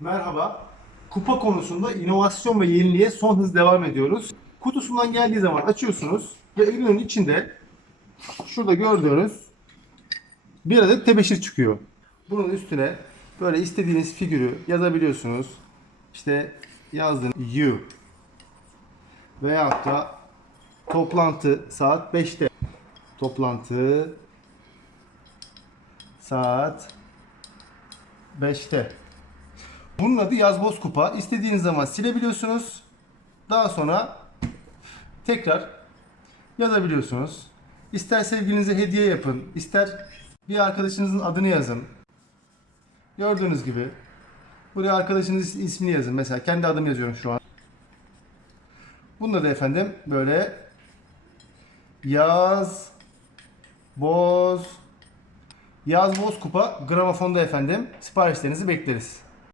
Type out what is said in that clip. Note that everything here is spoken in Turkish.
Merhaba. Kupa konusunda inovasyon ve yeniliğe son hız devam ediyoruz. Kutusundan geldiği zaman açıyorsunuz ve ürünün içinde şurada gördüğünüz bir adet tebeşir çıkıyor. Bunun üstüne böyle istediğiniz figürü yazabiliyorsunuz. İşte yazdığınız you veyahut da toplantı saat 5'te. Toplantı saat 5'te. Bunun adı yazboz kupa. İstediğiniz zaman silebiliyorsunuz. Daha sonra tekrar yazabiliyorsunuz. İster sevgilinize hediye yapın, ister bir arkadaşınızın adını yazın. Gördüğünüz gibi buraya arkadaşınızın ismini yazın. Mesela kendi adımı yazıyorum şu an. Bunda da efendim böyle yaz boz yaz boz kupa gramofonda efendim siparişlerinizi bekleriz.